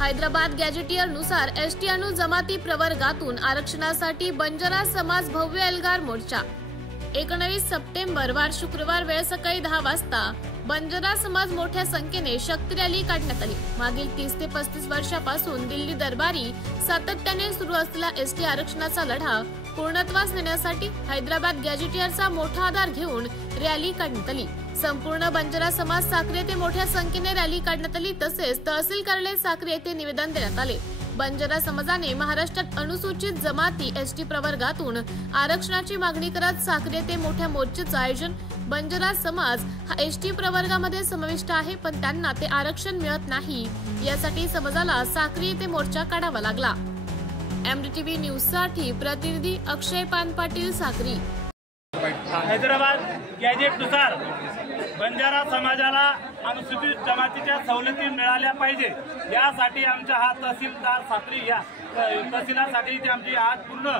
Hyderabad गॅजेटियरनुसार ST अनुजमाती प्रवर्गातून आरक्षणासाठी बंजारा समाज भव्य एल्गार मोर्चा 19 सप्टेंबर वार शुक्रवार वेळ सकाळी 10 वाजता बंजारा समाज मोठ्या संख्येने शक्ती रॅली काढण्यात आली। मागील 30 ते 35 वर्षापासून दिल्ली दरबारी सातत्याने सुरू असलेला एसटी आरक्षणाचा लढा पूर्णत्वास नेण्यासाठी हैदराबाद गॅजेटियरचा मोठा आधार घेऊन रॅली काढण्यात आली। संपूर्ण बंजारा समाज साक्री येथे मोठ्या संख्येने रॅली काढण्यात आली। तसेच तहसील कार्यालय साक्री येथे निवेदन देण्यात आले। बंजारा समाजाने महाराष्ट्रात अनुसूचित जमाती एसटी प्रवर्गातून आरक्षणाची मागणी करत साक्री येथे मोठ्या मोर्चाचे आयोजन। बंजारा समाज हा एसटी प्रवर्गामध्ये समाविष्ट आहे, पण त्यांना ते आरक्षण मिळत नाही। यासाठी समाजाला साक्री येथे मोर्चा काढावा लागला। एमडीटीव्ही न्यूज साठी प्रतिनिधी अक्षय पानपाटील साक्री। हैदराबाद गॅजेटनुसार बंजारा समाजाला अनुसूचित जमातीच्या सवलती मिळाल्या पाहिजे, यासाठी आमचा हा तहसीलदार साक्री या तहसीलदारसाठी इथे आमची आज पूर्ण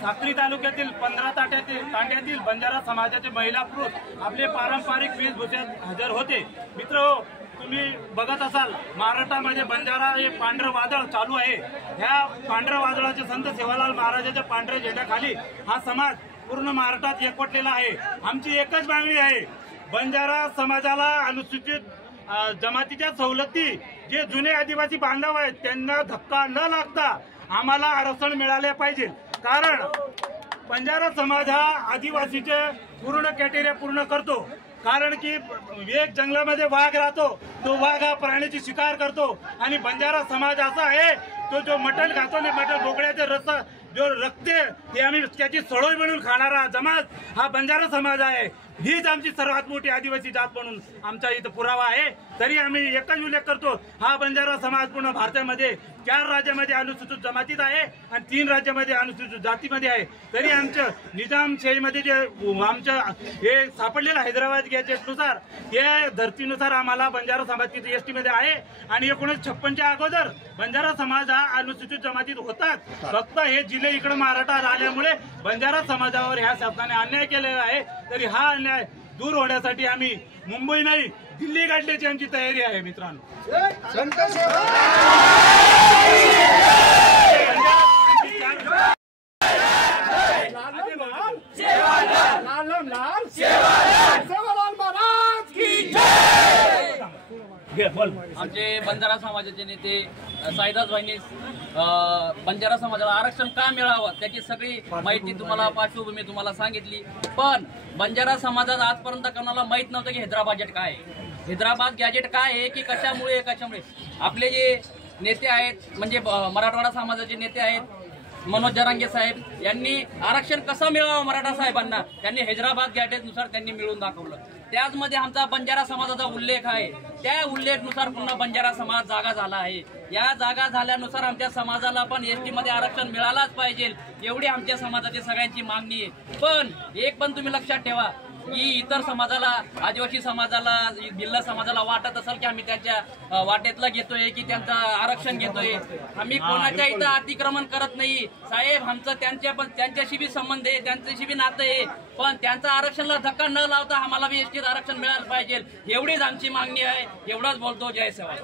साक्री तालुक्यातील 15 तांड्यातील बंजारा समाजाचे महिला पुरुष आपले पारंपरिक वेशभूषेत हजर होते। मित्र, तुम्ही बघत असाल महाराष्ट्रामध्ये बंजारा हे पांढरं वादळ चालू आहे। ह्या पांढऱ्या वादळाचे संत सेवालाल महाराजांच्या पांढऱ्या झेंड्याखाली हा समाज पूर्ण महाराष्ट्रात एकवटलेला आहे। आमची एकच मागणी आहे, बंजारा समाजाला अनुसूचित जमातीच्या सवलती जे जुने आदिवासी बांधव आहेत त्यांना धक्का न लागता आम्हाला आरक्षण मिळाले पाहिजे। कारण बंजारा समाज हा आदिवासीचे पूर्ण क्रायटेरिया पूर्ण करतो। कारण की एक जंगलामध्ये वाघ राहतो, तो वाघ हा प्राण्याची शिकार करतो आणि बंजारा समाज असा आहे तो जो मटण खातो ना, मटण बोकड्याचे रस्सा जो रक्ते ते आम्ही त्याची सळोई म्हणून खाणारा समाज हा बंजारा समाज आहे। हीच आमची सर्वात मोठी आदिवासी जात म्हणून आमचा इथं पुरावा आहे। तरी आम्ही एकच उल्लेख करतो, हा बंजारा समाज पूर्ण भारतामध्ये 4 राज्यामध्ये अनुसूचित जमातीत आहे आणि 3 राज्यामध्ये अनुसूचित जातीमध्ये आहे। तरी आमचं निजामशाहीमध्ये जे आमचं हे सापडलेलं हैदराबाद गॅजेटनुसार या धर्तीनुसार आम्हाला बंजारा समाज तिथे एसटी मध्ये आहे आणि 1956च्या अगोदर बंजारा समाज हा अनुसूचित जमातीत होतात। फक्त हे जिल्हे इकडे महाराष्ट्रात आल्यामुळे बंजारा समाजावर ह्या शासनाने अन्याय केलेला आहे। तरी हा अन्याय दूर होण्यासाठी आम्ही मुंबई नाही दिल्ली गाठण्याची आमची तयारी आहे। मित्रांनो, आमचे बंजारा समाजाचे नेते साईदास भाईंनी बंजारा समाजाला आरक्षण का मिळावं त्याची सगळी माहिती तुम्हाला पार्श्वभूमी तुम्हाला सांगितली। पण बंजारा समाजात आजपर्यंत कोणाला माहित नव्हतं की हैदराबाद गॅजेट काय आहे, हैदराबाद गॅजेट काय आहे, की कशामुळे आपले जे नेते आहेत म्हणजे मराठवाडा समाजाचे नेते आहेत मनोज जरांगे साहेब यांनी आरक्षण कसं मिळावं मराठा साहेबांना त्यांनी हैदराबाद गॅजेटनुसार त्यांनी मिळवून दाखवलं। त्याचमध्ये आमचा बंजारा समाजाचा उल्लेख आहे, त्या उल्लेखनुसार पुन्हा बंजारा समाज जागा झाला आहे। या जागा झाल्यानुसार आमच्या समाजाला पण एसटी मध्ये आरक्षण मिळालाच पाहिजे एवढी आमच्या समाजाची सगळ्यांची मागणी आहे। पण एक पण तुम्ही लक्षात ठेवा की इतर समाजाला आदिवासी समाजाला भिल्ल समाजाला वाटत असेल की आम्ही त्यांच्या वाटेतला घेतोय की त्यांचं आरक्षण घेतोय, आम्ही कोणाच्या इथं अतिक्रमण करत नाही साहेब। आमचं त्यांच्याशी बी संबंध आहे, त्यांच्याशी बी नातं आहे, पण त्यांच्या आरक्षणाला धक्का न लावता आम्हाला बी एसटीत आरक्षण मिळालं पाहिजे एवढीच आमची मागणी आहे। एवढाच बोलतो, जय सेवा।